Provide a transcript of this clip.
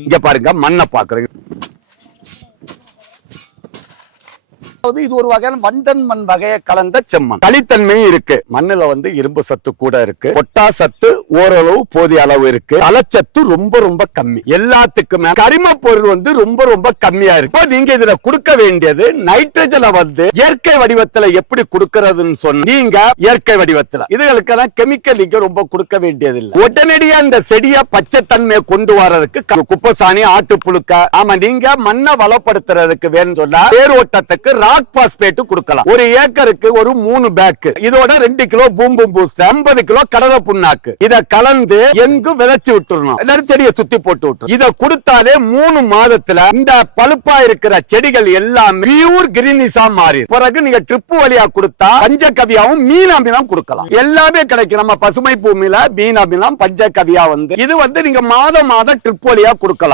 இங்க பாருங்க மண்ணை பாக்குறீங்க. இது ஒரு வகையான வண்டன் மண் வகையை கலந்த செம்மண். களித்தன்மையும் இருக்கு. மண்ணுல இரும்பு சத்து கூட இருக்கு. பொட்டா சத்து ஓரளவு போதிய அளவு இருக்கு. தலச்சத்து ரொம்ப ரொம்ப கம்மி. எல்லாத்துக்குமே கரிம பொருள் ரொம்ப ரொம்ப கம்மியா இருக்கு. இப்போ நீங்க இதுல கொடுக்க வேண்டியது நைட்ரஜனை இயற்கை வடிவத்துல எப்படி கொடுக்கறதுன்னு சொன்ன நீங்க இயற்கை வடிவத்துல இதுகளுக்கெல்லாம் கெமிக்கல் இங்க ரொம்ப கொடுக்க வேண்டியது இல்லை. உடனடியா இந்த செடியை பச்சை தன்மையை கொண்டு வர்றதுக்கு குப்பசாணி ஆட்டு புழுக்க ஆமா நீங்க மண்ணை வளப்படுத்துறதுக்கு வேணும் சொன்னா வேரோட்டத்துக்கு ராக் பாஸ்பேட் கொடுக்கலாம். ஒரு ஏக்கருக்கு ஒரு 3 பேக். இதோட 2 கிலோ பூம்பும் பூஸ்ட் 50 கிலோ கடலை புண்ணாக்கு இத கலந்து எங்கு விளைச்சு விட்டுறணும். எல்லாரும் செடியை சுத்தி போட்டு விட்டுரும். இத கொடுத்தாலே 3 மாதத்துல இந்த பழுப்பா இருக்கிற செடிகள் எல்லாம் பியூர் கிரீனிஷா மாறி பிறகு நீங்க ட்ரிப் வழியா கொடுத்தா பஞ்சகவியாவும் மீனாமிலாம் கொடுக்கலாம். எல்லாமே கிடைக்கும். நம்ம பசுமை பூமியில மீனாமிலாம் பஞ்சகவியா இது நீங்க மாதம் ட்ரிப் வழியா கொடுக்கலாம்.